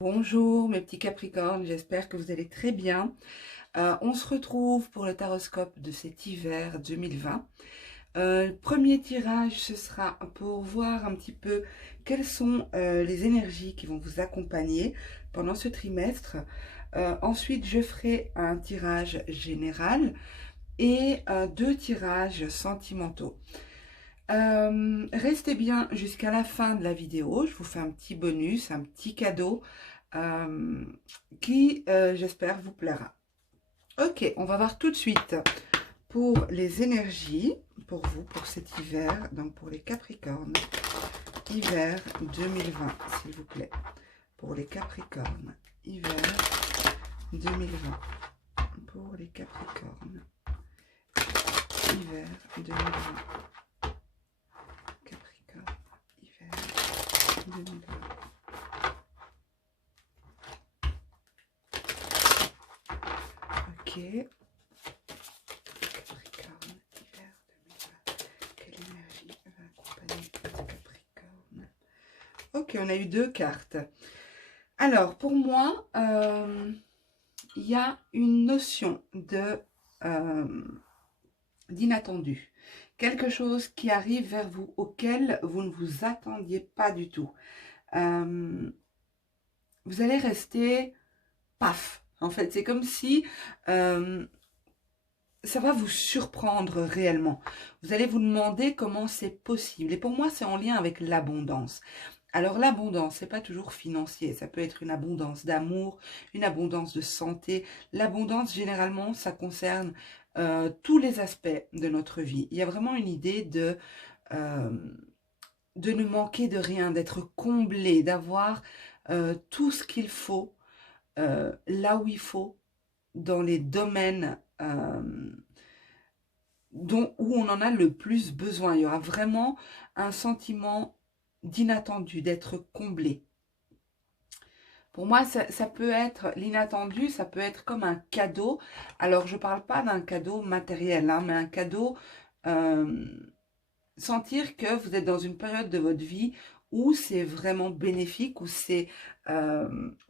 Bonjour mes petits Capricornes, j'espère que vous allez très bien. On se retrouve pour le taroscope de cet hiver 2020. Le premier tirage, ce sera pour voir un petit peu quelles sont les énergies qui vont vous accompagner pendant ce trimestre. Ensuite, je ferai un tirage général et deux tirages sentimentaux. Restez bien jusqu'à la fin de la vidéo, je vous fais un petit bonus, un petit cadeau euh, qui, j'espère, vous plaira. Ok, on va voir tout de suite pour les énergies, pour vous, pour cet hiver, donc pour les Capricornes, hiver 2020, s'il vous plaît. Pour les Capricornes, hiver 2020. Pour les Capricornes, hiver 2020. Capricorne, hiver 2020. Ok. Capricorne, hiver 2020. Quelle énergie va accompagner ce Capricorne? Ok, on a eu deux cartes. Alors, pour moi, il y a une notion d'inattendu. Quelque chose qui arrive vers vous, auquel vous ne vous attendiez pas du tout. Vous allez rester paf. En fait, c'est comme si ça va vous surprendre réellement. Vous allez vous demander comment c'est possible. Et pour moi, c'est en lien avec l'abondance. Alors l'abondance, c'est pas toujours financier. Ça peut être une abondance d'amour, une abondance de santé. L'abondance, généralement, ça concerne tous les aspects de notre vie. Il y a vraiment une idée euh, de ne manquer de rien, d'être comblé, d'avoir tout ce qu'il faut, là où il faut, dans les domaines où on en a le plus besoin. Il y aura vraiment un sentiment d'inattendu, d'être comblé. Pour moi, ça peut être l'inattendu, ça peut être comme un cadeau. Alors, je ne parle pas d'un cadeau matériel, hein, mais un cadeau, euh, sentir que vous êtes dans une période de votre vie où c'est vraiment bénéfique, où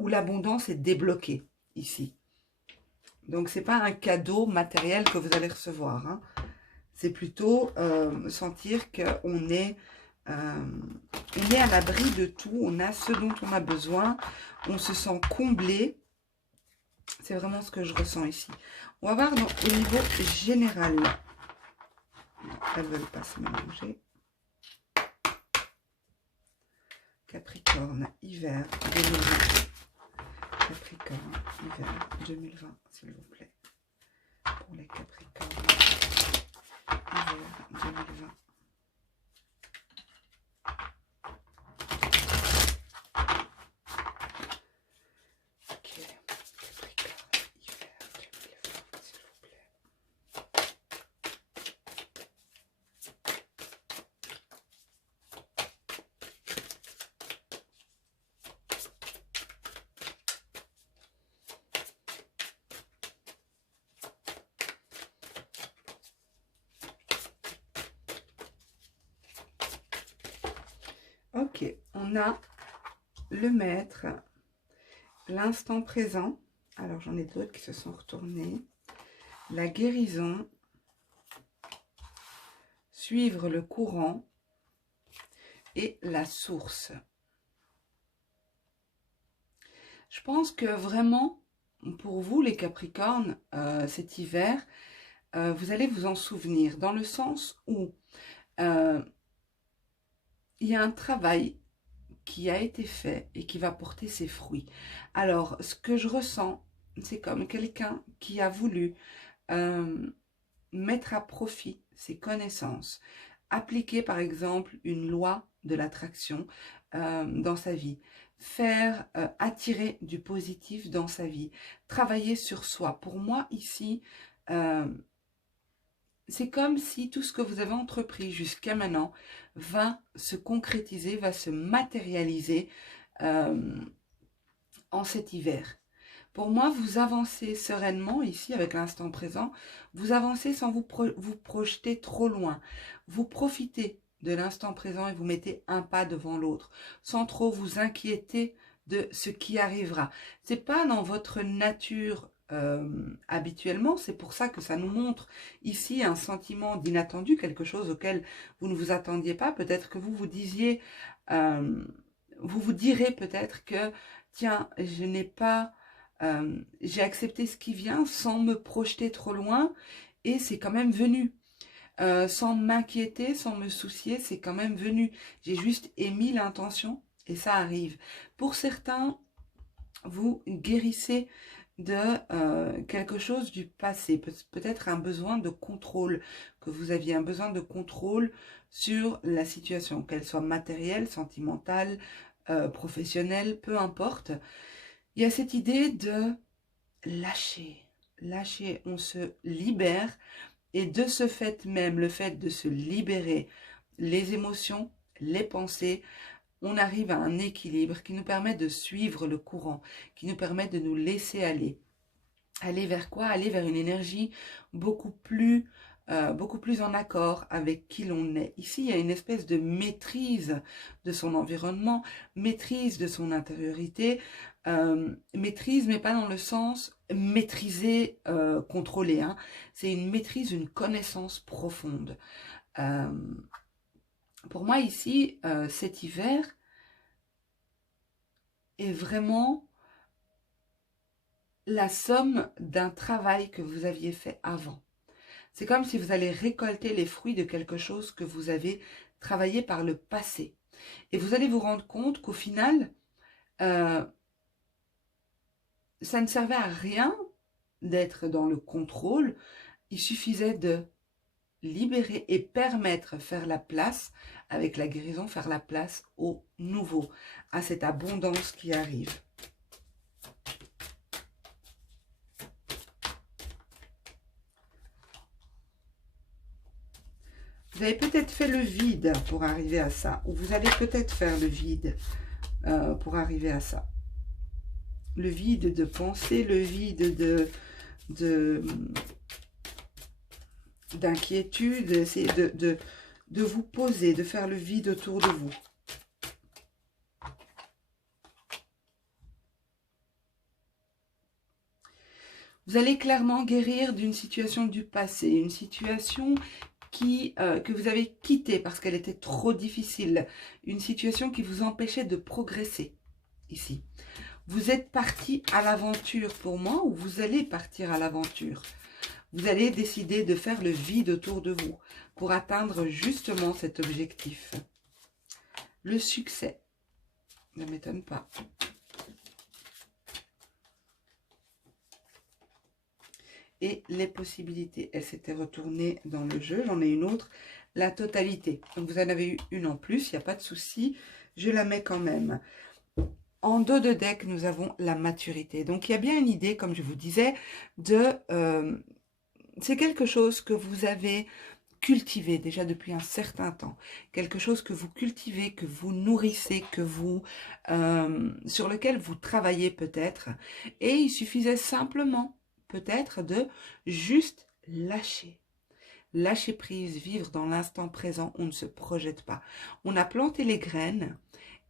l'abondance est débloquée ici. Donc, ce n'est pas un cadeau matériel que vous allez recevoir, hein. C'est plutôt sentir qu'on est, on est à l'abri de tout, on a ce dont on a besoin, on se sent comblé. C'est vraiment ce que je ressens ici. On va voir au niveau général. Elles ne veulent pas se mélanger. Capricorne, hiver 2020. Capricorne, hiver 2020, s'il vous plaît. Pour les Capricornes, hiver 2020. Ok, on a le maître, l'instant présent. Alors, j'en ai d'autres qui se sont retournés. La guérison, suivre le courant et la source. Je pense que vraiment, pour vous les Capricornes, cet hiver, vous allez vous en souvenir dans le sens où il y a un travail qui a été fait et qui va porter ses fruits. Alors, ce que je ressens, c'est comme quelqu'un qui a voulu mettre à profit ses connaissances, appliquer par exemple une loi de l'attraction dans sa vie, faire attirer du positif dans sa vie, travailler sur soi. Pour moi ici, c'est comme si tout ce que vous avez entrepris jusqu'à maintenant va se concrétiser, va se matérialiser en cet hiver. Pour moi, vous avancez sereinement ici avec l'instant présent. Vous avancez sans vous projeter trop loin. Vous profitez de l'instant présent et vous mettez un pas devant l'autre, sans trop vous inquiéter de ce qui arrivera. C'est pas dans votre nature habituellement, c'est pour ça que ça nous montre ici un sentiment d'inattendu, quelque chose auquel vous ne vous attendiez pas. Peut-être que vous vous disiez, vous vous direz peut-être que, tiens, je n'ai pas, j'ai accepté ce qui vient sans me projeter trop loin et c'est quand même venu. Sans m'inquiéter, sans me soucier, c'est quand même venu. J'ai juste émis l'intention et ça arrive. Pour certains, vous guérissez de quelque chose du passé, peut-être un besoin de contrôle, que vous aviez un besoin de contrôle sur la situation, qu'elle soit matérielle, sentimentale, professionnelle, peu importe. Il y a cette idée de lâcher. Lâcher, on se libère. Et de ce fait même, le fait de se libérer les émotions, les pensées, on arrive à un équilibre qui nous permet de suivre le courant, qui nous permet de nous laisser aller. Aller vers quoi? Aller vers une énergie beaucoup plus en accord avec qui l'on est. Ici, il y a une espèce de maîtrise de son environnement, maîtrise de son intériorité, maîtrise, mais pas dans le sens maîtriser, contrôler. Hein. C'est une maîtrise, une connaissance profonde. Pour moi, ici, cet hiver est vraiment la somme d'un travail que vous aviez fait avant. C'est comme si vous allez récolter les fruits de quelque chose que vous avez travaillé par le passé. Et vous allez vous rendre compte qu'au final, ça ne servait à rien d'être dans le contrôle. Il suffisait de libérer et permettre, faire la place, avec la guérison, faire la place au nouveau, à cette abondance qui arrive. Vous avez peut-être fait le vide pour arriver à ça, ou vous allez peut-être faire le vide pour arriver à ça. Le vide de pensée, le vide d'inquiétude, essayer de vous poser, de faire le vide autour de vous. Vous allez clairement guérir d'une situation du passé, une situation que vous avez quittée parce qu'elle était trop difficile, une situation qui vous empêchait de progresser ici. Vous êtes parti à l'aventure pour moi, ou vous allez partir à l'aventure. Vous allez décider de faire le vide autour de vous pour atteindre justement cet objectif. Le succès, ne m'étonne pas. Et les possibilités. Elle s'était retournée dans le jeu. J'en ai une autre. La totalité. Donc vous en avez eu une en plus. Il n'y a pas de souci. Je la mets quand même. En dos de deck, nous avons la maturité. Donc il y a bien une idée, comme je vous disais, de... c'est quelque chose que vous avez cultivé déjà depuis un certain temps. Quelque chose que vous cultivez, que vous nourrissez, que vous, sur lequel vous travaillez peut-être. Et il suffisait simplement peut-être de juste lâcher. Lâcher prise, vivre dans l'instant présent, on ne se projette pas. On a planté les graines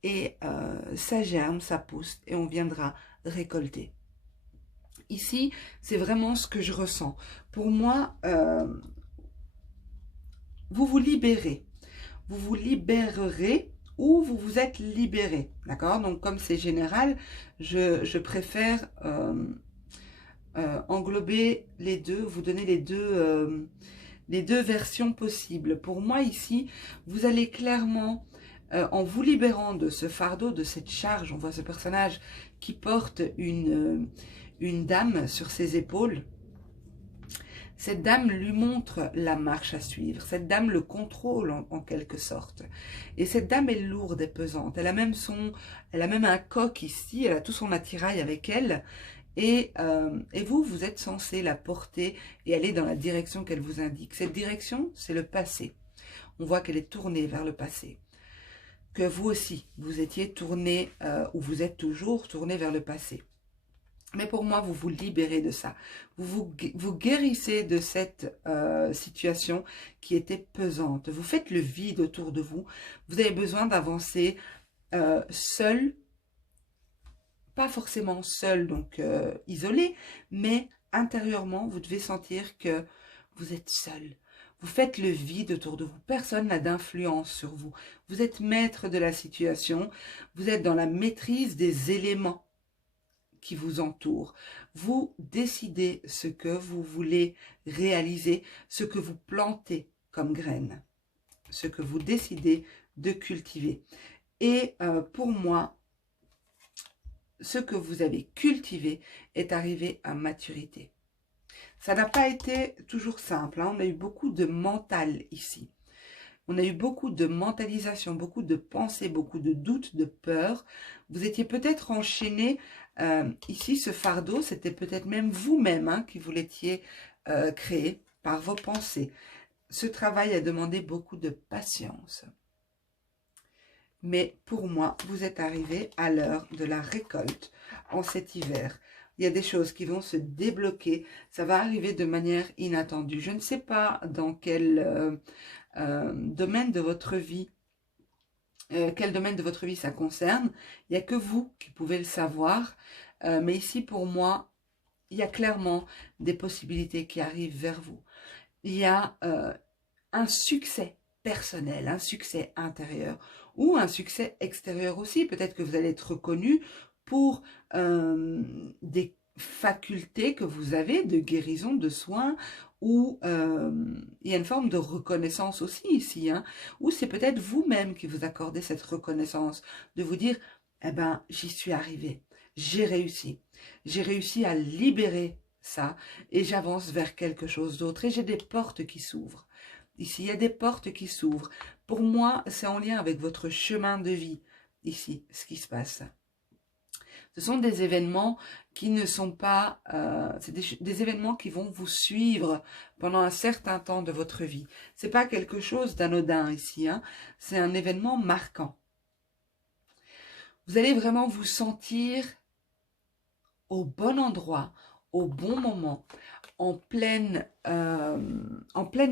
et ça germe, ça pousse et on viendra récolter. Ici, c'est vraiment ce que je ressens. Pour moi, vous vous libérez. Vous vous libérerez ou vous vous êtes libéré. D'accord? Donc, comme c'est général, je préfère englober les deux, vous donner les deux versions possibles. Pour moi, ici, vous allez clairement, en vous libérant de ce fardeau, de cette charge, on voit ce personnage qui porte une dame sur ses épaules. Cette dame lui montre la marche à suivre. Cette dame le contrôle en quelque sorte. Et cette dame est lourde et pesante. Elle a même un coq ici. Elle a tout son attirail avec elle. Et vous êtes censé la porter et aller dans la direction qu'elle vous indique. Cette direction, c'est le passé. On voit qu'elle est tournée vers le passé. Que vous aussi, vous étiez tourné, ou vous êtes toujours tourné vers le passé. Mais pour moi, vous vous libérez de ça. Vous guérissez de cette situation qui était pesante. Vous faites le vide autour de vous. Vous avez besoin d'avancer seul pas forcément seul, donc isolé, mais intérieurement, vous devez sentir que vous êtes seul. Vous faites le vide autour de vous. Personne n'a d'influence sur vous. Vous êtes maître de la situation. Vous êtes dans la maîtrise des éléments qui vous entourent. Vous décidez ce que vous voulez réaliser, ce que vous plantez comme graines, ce que vous décidez de cultiver. Et pour moi, ce que vous avez cultivé est arrivé à maturité. Ça n'a pas été toujours simple, hein. On a eu beaucoup de mental ici. On a eu beaucoup de mentalisation, beaucoup de pensées, beaucoup de doutes, de peurs. Vous étiez peut-être enchaîné. Ici, ce fardeau, c'était peut-être même vous-même hein, qui vous l'étiez créé par vos pensées. Ce travail a demandé beaucoup de patience. Mais pour moi, vous êtes arrivé à l'heure de la récolte en cet hiver. Il y a des choses qui vont se débloquer. Ça va arriver de manière inattendue. Je ne sais pas dans quel domaine de votre vie, quel domaine de votre vie ça concerne. Il n'y a que vous qui pouvez le savoir. Mais ici, pour moi, il y a clairement des possibilités qui arrivent vers vous. Il y a un succès personnel, un succès intérieur ou un succès extérieur aussi. Peut-être que vous allez être reconnu pour des facultés que vous avez de guérison, de soins, ou il y a une forme de reconnaissance aussi ici, hein, ou c'est peut-être vous-même qui vous accordez cette reconnaissance, de vous dire, eh ben, j'y suis arrivé, j'ai réussi à libérer ça, et j'avance vers quelque chose d'autre, et j'ai des portes qui s'ouvrent. Ici, il y a des portes qui s'ouvrent. Pour moi, c'est en lien avec votre chemin de vie, ici, ce qui se passe. Ce sont des événements qui ne sont pas... c'est des événements qui vont vous suivre pendant un certain temps de votre vie. Ce n'est pas quelque chose d'anodin ici, hein. C'est un événement marquant. Vous allez vraiment vous sentir au bon endroit, au bon moment, en plein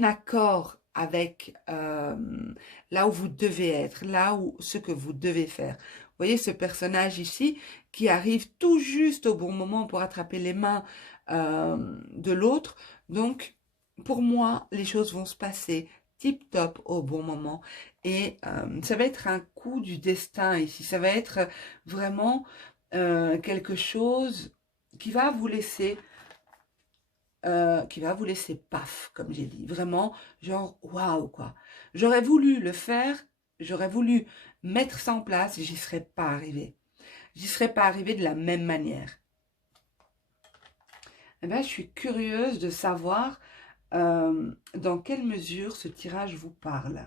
accord avec là où vous devez être, là où ce que vous devez faire. Vous voyez ce personnage ici qui arrive tout juste au bon moment pour attraper les mains de l'autre. Donc, pour moi, les choses vont se passer tip-top au bon moment. Et ça va être un coup du destin ici. Ça va être vraiment quelque chose qui va vous laisser paf, comme j'ai dit. Vraiment, genre, waouh, quoi. J'aurais voulu le faire, j'aurais voulu mettre ça en place, et j'y serais pas arrivée. J'y serais pas arrivée de la même manière. Eh bien, je suis curieuse de savoir dans quelle mesure ce tirage vous parle.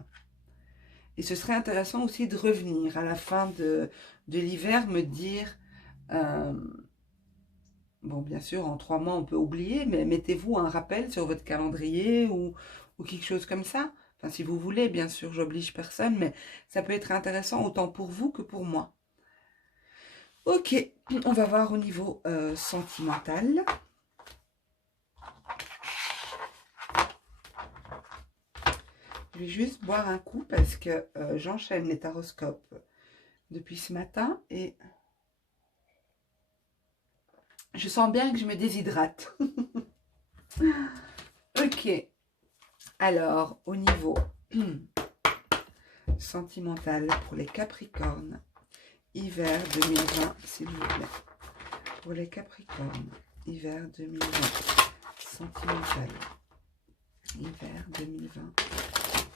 Et ce serait intéressant aussi de revenir à la fin de l'hiver, me dire... bon, bien sûr, en 3 mois, on peut oublier, mais mettez-vous un rappel sur votre calendrier ou quelque chose comme ça. Enfin, si vous voulez, bien sûr, j'oblige personne, mais ça peut être intéressant autant pour vous que pour moi. Ok, on va voir au niveau sentimental. Je vais juste boire un coup parce que j'enchaîne les taroscopes depuis ce matin et je sens bien que je me déshydrate. Ok, alors au niveau sentimental pour les Capricornes, hiver 2020, s'il vous plaît. Pour les Capricornes, hiver 2020, sentimental, hiver 2020.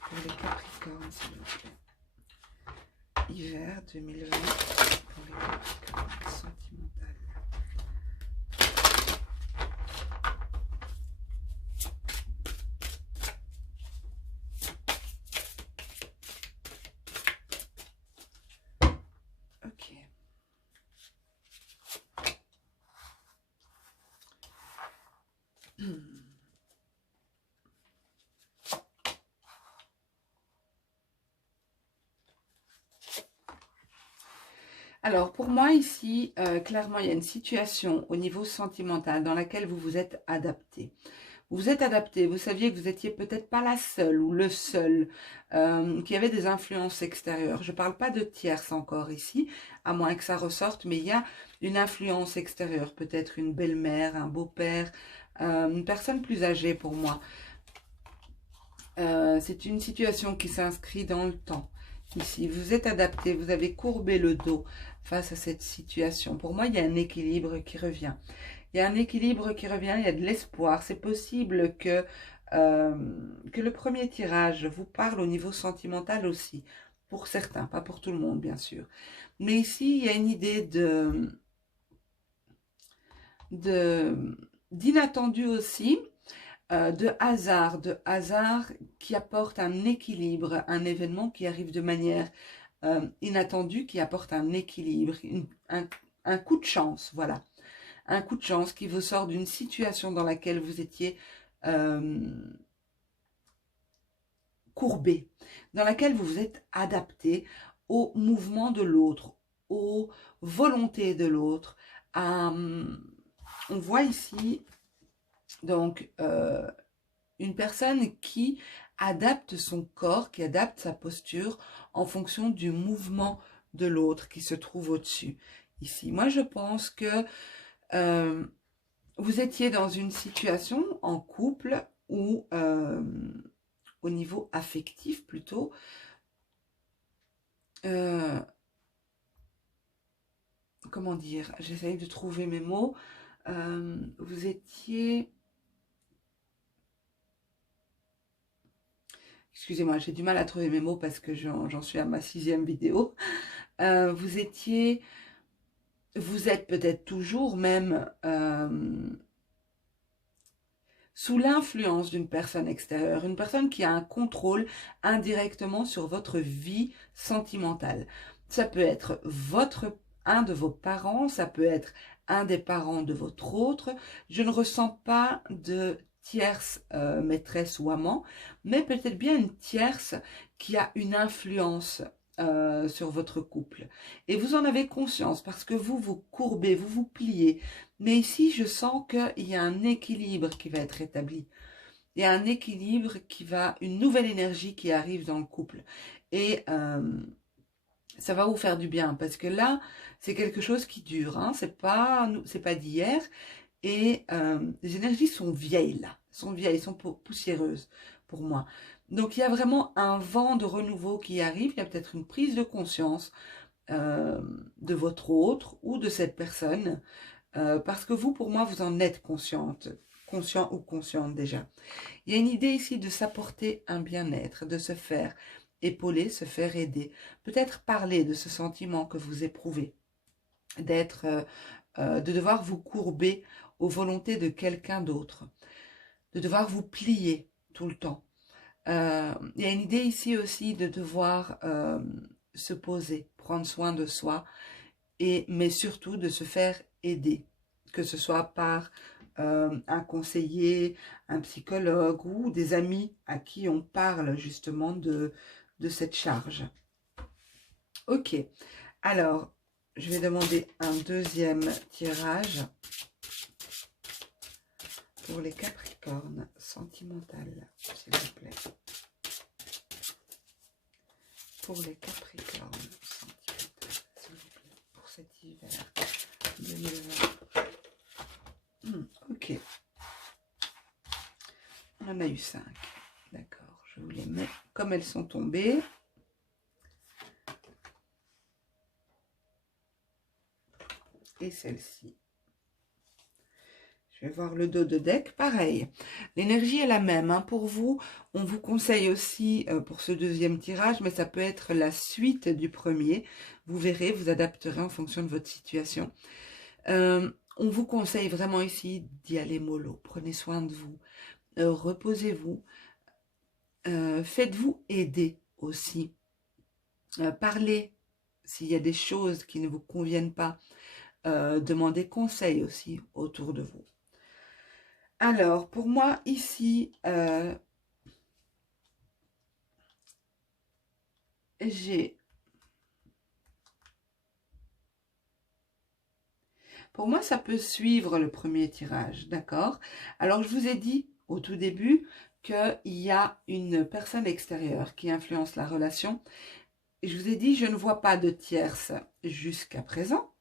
Pour les Capricornes, s'il vous plaît. Hiver 2020 pour les Capricornes, sentimental. Ok. Alors, pour moi, ici, clairement, il y a une situation au niveau sentimental dans laquelle vous vous êtes adapté. Vous êtes adapté, vous saviez que vous étiez peut-être pas la seule ou le seul, qu'il y avait des influences extérieures. Je ne parle pas de tierces encore ici, à moins que ça ressorte, mais il y a une influence extérieure, peut-être une belle-mère, un beau-père, une personne plus âgée pour moi. C'est une situation qui s'inscrit dans le temps. Ici, vous êtes adapté, vous avez courbé le dos face à cette situation. Pour moi, il y a un équilibre qui revient. Il y a un équilibre qui revient, il y a de l'espoir. C'est possible que le premier tirage vous parle au niveau sentimental aussi. Pour certains, pas pour tout le monde, bien sûr. Mais ici, il y a une idée d'inattendu aussi, de hasard qui apporte un équilibre, un événement qui arrive de manière inattendue, qui apporte un équilibre, un coup de chance, voilà. Un coup de chance qui vous sort d'une situation dans laquelle vous étiez courbé, dans laquelle vous vous êtes adapté au mouvement de l'autre, aux volontés de l'autre. On voit ici donc une personne qui adapte son corps, qui adapte sa posture en fonction du mouvement de l'autre qui se trouve au-dessus. Ici, moi je pense que vous étiez dans une situation en couple ou au niveau affectif plutôt, comment dire, j'essaye de trouver mes mots, vous étiez, excusez-moi, j'ai du mal à trouver mes mots parce que j'en suis à ma 6e vidéo, vous êtes peut-être toujours même sous l'influence d'une personne extérieure, une personne qui a un contrôle indirectement sur votre vie sentimentale. Ça peut être un de vos parents, ça peut être un des parents de votre autre. Je ne ressens pas de tierce maîtresse ou amant, mais peut-être bien une tierce qui a une influence sur votre couple. Et vous en avez conscience parce que vous vous courbez, vous vous pliez. Mais ici, je sens qu'il y a un équilibre qui va être établi. Il y a un équilibre une nouvelle énergie qui arrive dans le couple. Et ça va vous faire du bien parce que là, c'est quelque chose qui dure. Hein. C'est pas d'hier. Et les énergies sont vieilles là. Sont vieilles, sont poussiéreuses pour moi. Donc il y a vraiment un vent de renouveau qui arrive. Il y a peut-être une prise de conscience de votre autre ou de cette personne. Parce que vous, pour moi, vous en êtes conscient ou consciente déjà. Il y a une idée ici de s'apporter un bien-être, de se faire épauler, se faire aider. Peut-être parler de ce sentiment que vous éprouvez, de devoir vous courber aux volontés de quelqu'un d'autre, de devoir vous plier tout le temps. Il y a une idée ici aussi de devoir se poser, prendre soin de soi, mais surtout de se faire aider, que ce soit par un conseiller, un psychologue ou des amis à qui on parle justement de cette charge. Ok, alors je vais demander un deuxième tirage pour les Capricornes sentimentales, s'il vous plaît. Pour les Capricornes sentimentales, s'il vous plaît, pour cet hiver 2020. Ok. On en a eu 5. D'accord. Je vous les mets comme elles sont tombées. Et celle-ci. Je vais voir le dos de deck. Pareil. L'énergie est la même. Hein. Pour vous, on vous conseille aussi pour ce deuxième tirage, mais ça peut être la suite du premier. Vous verrez, vous adapterez en fonction de votre situation. On vous conseille vraiment ici d'y aller mollo. Prenez soin de vous. Reposez-vous. Faites-vous aider aussi. Parlez s'il y a des choses qui ne vous conviennent pas. Demandez conseil aussi autour de vous. Alors, pour moi, ici, j'ai... Pour moi, ça peut suivre le premier tirage, d'accord? Alors, je vous ai dit au tout début qu'il y a une personne extérieure qui influence la relation. Je vous ai dit, je ne vois pas de tierce jusqu'à présent.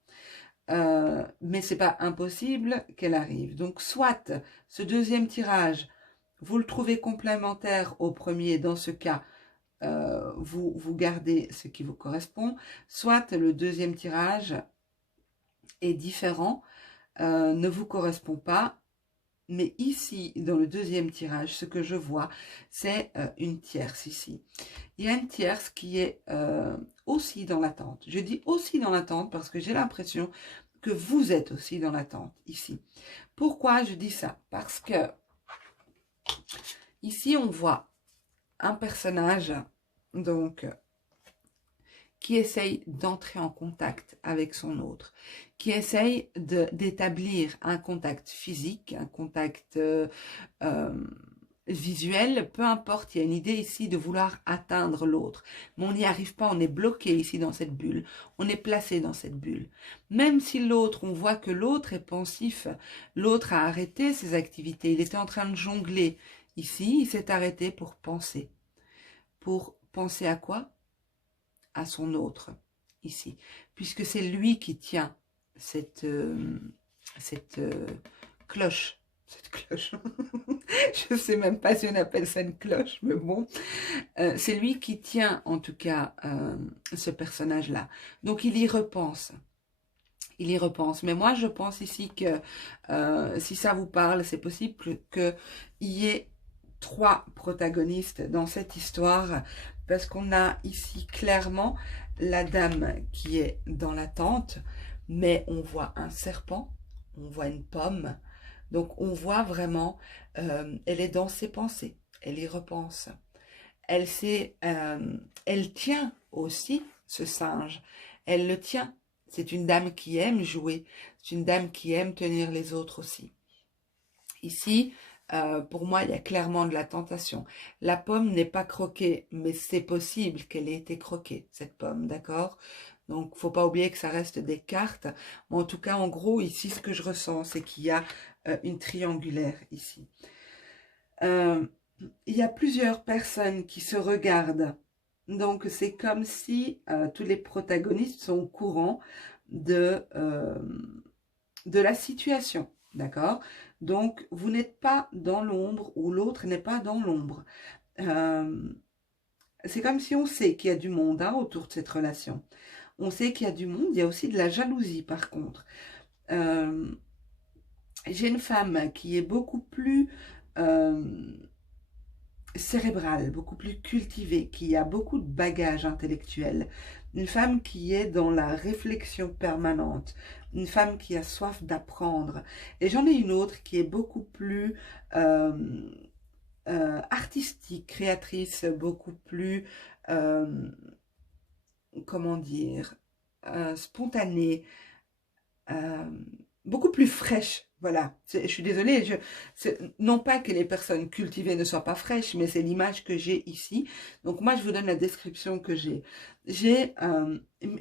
Mais c'est pas impossible qu'elle arrive. Donc soit ce deuxième tirage, vous le trouvez complémentaire au premier, dans ce cas, vous gardez ce qui vous correspond, soit le deuxième tirage est différent, ne vous correspond pas, mais ici, dans le deuxième tirage, ce que je vois, c'est une tierce ici. Il y a une tierce qui est aussi dans l'attente. Je dis aussi dans l'attente parce que j'ai l'impression que vous êtes aussi dans l'attente ici. Pourquoi je dis ça? Parce que ici, on voit un personnage donc qui essaye d'entrer en contact avec son autre, qui essaye d'établir un contact physique, un contact visuel, peu importe, il y a une idée ici de vouloir atteindre l'autre, mais on n'y arrive pas, on est bloqué ici dans cette bulle, on est placé dans cette bulle. Même si l'autre, on voit que l'autre est pensif, l'autre a arrêté ses activités, il était en train de jongler, ici, il s'est arrêté pour penser. Pour penser à quoi? À son autre, ici, puisque c'est lui qui tient cette cloche. Cette cloche. Je ne sais même pas si on appelle ça une cloche, mais bon. C'est lui qui tient, en tout cas, ce personnage-là. Donc, il y repense. Il y repense. Mais moi, je pense ici que, si ça vous parle, c'est possible qu'il y ait 3 protagonistes dans cette histoire, parce qu'on a ici clairement la dame qui est dans l'attente, mais on voit un serpent, on voit une pomme, donc on voit vraiment, elle est dans ses pensées, elle y repense. Elle tient aussi ce singe, elle le tient. C'est une dame qui aime jouer, c'est une dame qui aime tenir les autres aussi. Ici, pour moi, il y a clairement de la tentation. La pomme n'est pas croquée, mais c'est possible qu'elle ait été croquée, cette pomme, d'accord? Donc, faut pas oublier que ça reste des cartes. Mais en tout cas, en gros, ici, ce que je ressens, c'est qu'il y a une triangulaire ici. Il y a plusieurs personnes qui se regardent. Donc, c'est comme si tous les protagonistes sont au courant de la situation. D'accord? Donc, vous n'êtes pas dans l'ombre ou l'autre n'est pas dans l'ombre. C'est comme si on sait qu'il y a du monde hein, autour de cette relation. On sait qu'il y a du monde, il y a aussi de la jalousie par contre. J'ai une femme qui est beaucoup plus cérébrale, beaucoup plus cultivée, qui a beaucoup de bagages intellectuels. Une femme qui est dans la réflexion permanente. Une femme qui a soif d'apprendre. Et j'en ai une autre qui est beaucoup plus artistique, créatrice, beaucoup plus, comment dire, spontanée, beaucoup plus fraîche. Voilà, je suis désolée, non pas que les personnes cultivées ne soient pas fraîches, mais c'est l'image que j'ai ici. Donc moi, je vous donne la description que j'ai. J'ai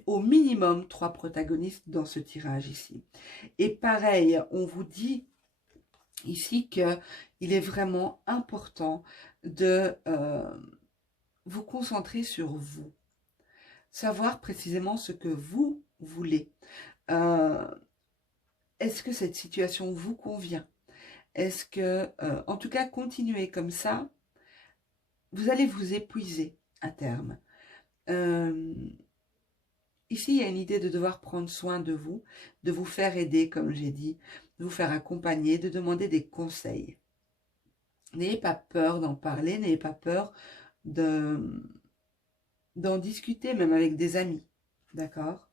au minimum 3 protagonistes dans ce tirage ici. Et pareil, on vous dit ici qu'il est vraiment important de vous concentrer sur vous. Savoir précisément ce que vous voulez. Est-ce que cette situation vous convient? Est-ce que, en tout cas, continuer comme ça, vous allez vous épuiser à terme. Ici, il y a une idée de devoir prendre soin de vous faire aider, comme j'ai dit, de vous faire accompagner, de demander des conseils. N'ayez pas peur d'en parler, n'ayez pas peur d'en discuter, même avec des amis. D'accord?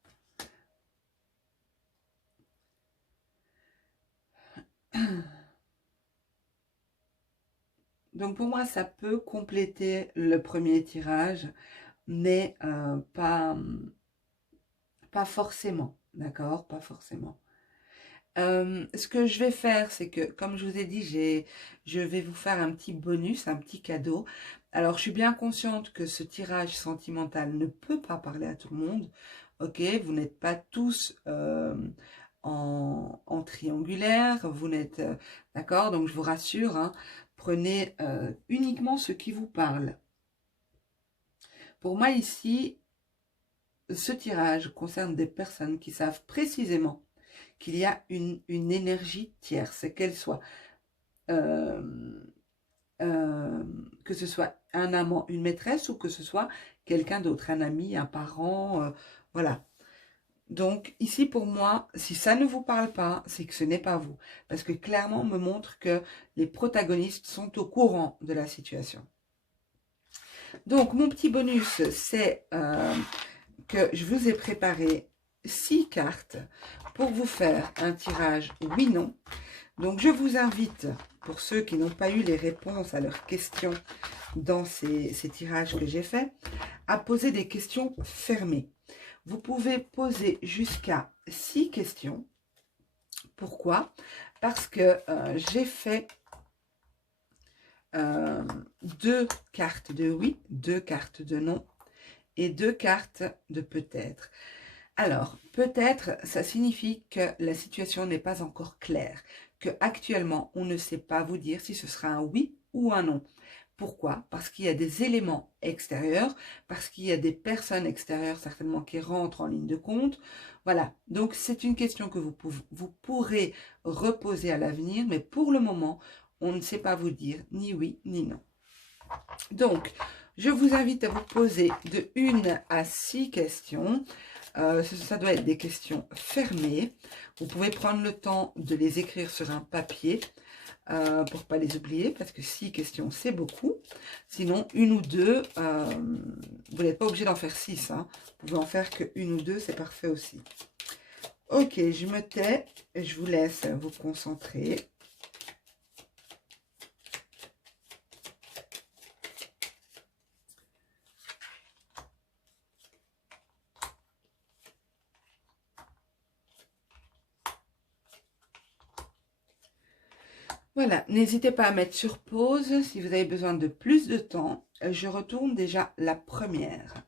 Donc pour moi, ça peut compléter le premier tirage, mais pas forcément, d'accord? Pas forcément. Ce que je vais faire, c'est que, comme je vous ai dit, je vais vous faire un petit bonus, un petit cadeau. Alors, je suis bien consciente que ce tirage sentimental ne peut pas parler à tout le monde. Ok, vous n'êtes pas tous en triangulaire, vous n'êtes... d'accord, donc je vous rassure, hein, Prenez uniquement ce qui vous parle. Pour moi ici, ce tirage concerne des personnes qui savent précisément qu'il y a une énergie tierce, qu'elle soit, que ce soit un amant, une maîtresse, ou que ce soit quelqu'un d'autre, un ami, un parent, voilà. Donc ici pour moi, si ça ne vous parle pas, c'est que ce n'est pas vous. Parce que clairement on me montre que les protagonistes sont au courant de la situation. Donc mon petit bonus, c'est que je vous ai préparé 6 cartes pour vous faire un tirage oui-non. Donc je vous invite, pour ceux qui n'ont pas eu les réponses à leurs questions dans ces tirages que j'ai faits, à poser des questions fermées. Vous pouvez poser jusqu'à 6 questions. Pourquoi? Parce que j'ai fait 2 cartes de oui, 2 cartes de non et 2 cartes de peut-être. Alors, peut-être, ça signifie que la situation n'est pas encore claire, que actuellement on ne sait pas vous dire si ce sera un oui ou un non. Pourquoi? Parce qu'il y a des éléments extérieurs, parce qu'il y a des personnes extérieures certainement qui rentrent en ligne de compte. Voilà, donc c'est une question que vous pourrez reposer à l'avenir, mais pour le moment, on ne sait pas vous dire ni oui ni non. Donc, je vous invite à vous poser de 1 à 6 questions. Ça doit être des questions fermées. Vous pouvez prendre le temps de les écrire sur un papier pour ne pas les oublier, parce que 6 questions, c'est beaucoup. Sinon, 1 ou 2, vous n'êtes pas obligé d'en faire 6. Hein. Vous pouvez en faire que 1 ou 2, c'est parfait aussi. Ok, je me tais et je vous laisse vous concentrer. Voilà, n'hésitez pas à mettre sur pause si vous avez besoin de plus de temps. Je retourne déjà la première.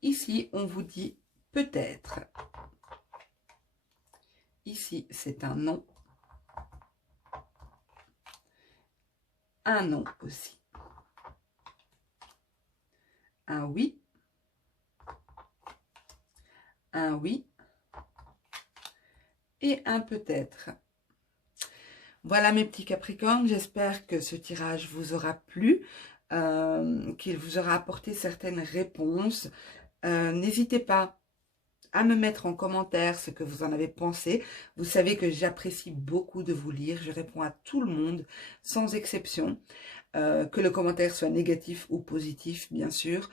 Ici, on vous dit peut-être. Ici, c'est un non. Un non aussi. Un oui. Un oui. Et un peut-être. Voilà mes petits Capricornes, j'espère que ce tirage vous aura plu, qu'il vous aura apporté certaines réponses. N'hésitez pas à me mettre en commentaire ce que vous en avez pensé. Vous savez que j'apprécie beaucoup de vous lire, je réponds à tout le monde, sans exception, que le commentaire soit négatif ou positif, bien sûr.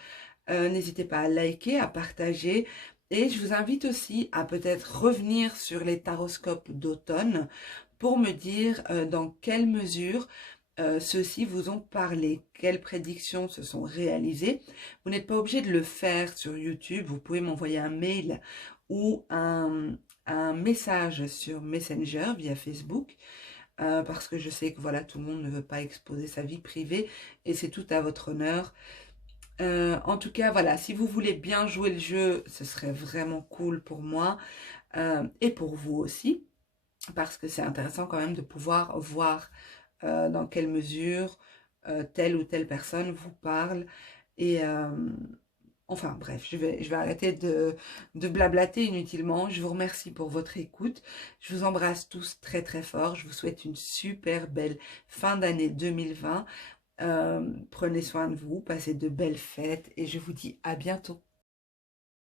N'hésitez pas à liker, à partager. Et je vous invite aussi à peut-être revenir sur les taroscopes d'automne pour me dire dans quelle mesure ceux-ci vous ont parlé, quelles prédictions se sont réalisées. Vous n'êtes pas obligé de le faire sur YouTube, vous pouvez m'envoyer un mail ou un message sur Messenger via Facebook, parce que je sais que voilà, tout le monde ne veut pas exposer sa vie privée et c'est tout à votre honneur. En tout cas, voilà, si vous voulez bien jouer le jeu, ce serait vraiment cool pour moi et pour vous aussi, parce que c'est intéressant quand même de pouvoir voir dans quelle mesure telle ou telle personne vous parle. Et enfin bref, je vais arrêter de blablater inutilement. Je vous remercie pour votre écoute. Je vous embrasse tous très très fort. Je vous souhaite une super belle fin d'année 2020. Prenez soin de vous, passez de belles fêtes et je vous dis à bientôt.